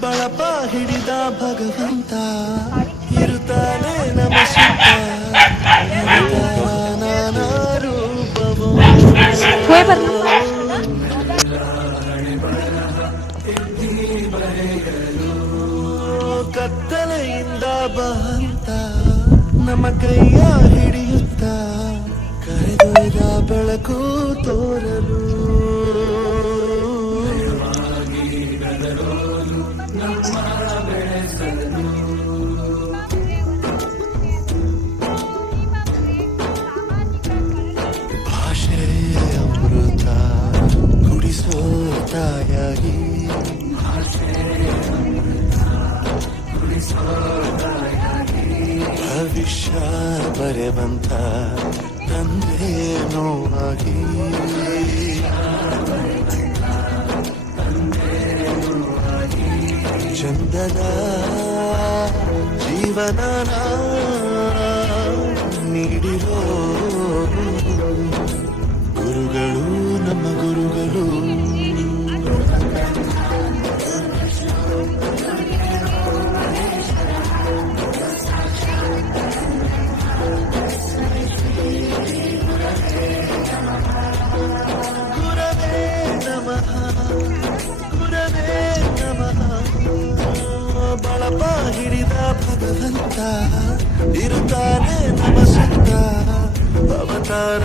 ಬಳಪ ಹಿಡಿದ ಭಗವಂತ. ಇರುತ್ತಾನೆ ನಮ ನಾನಾ ರೂಪವು. ಕತ್ತಲೆಯಿಂದ ಬಂತ ನಮ್ಮ ಕೈಯ ಹಿಡಿಯುತ್ತ. ಕರೆದೊಯ್ದ ಬೆಳಕು ತೋರಲು. ಭವಿಷ್ಯ ಬರೆವಂತ ತಂದೆ ನೋವಾಗಿ చందన జీవన నీడిలో ಭಗವಂತ ಇರುತ್ತಾನೆ ನಮ ಸುತ್ತ ಅವತಾರ.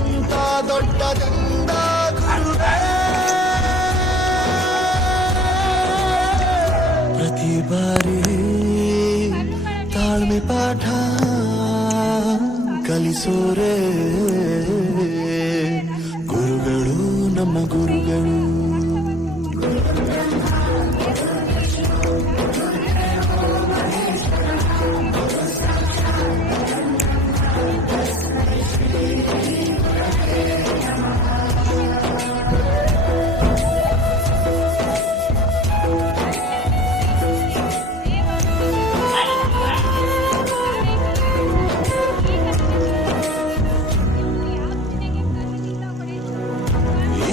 ದೊಡ್ಡದೆಂದ ಗುರುವೇ ಪ್ರತಿ ಬಾರಿ ತಾಳ್ಮೆ ಗುರುಗಳು ನಮ್ಮ ಗುರುಗಳು.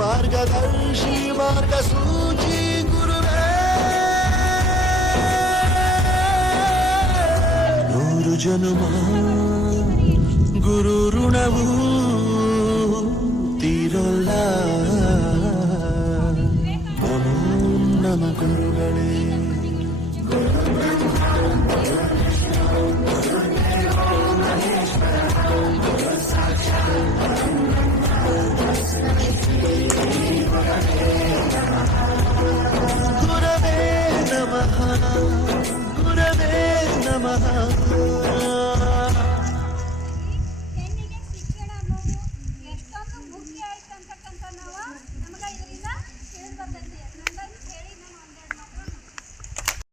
మార్గదర్శి మార్గసూచి గురువే. నూరు జనుమా love.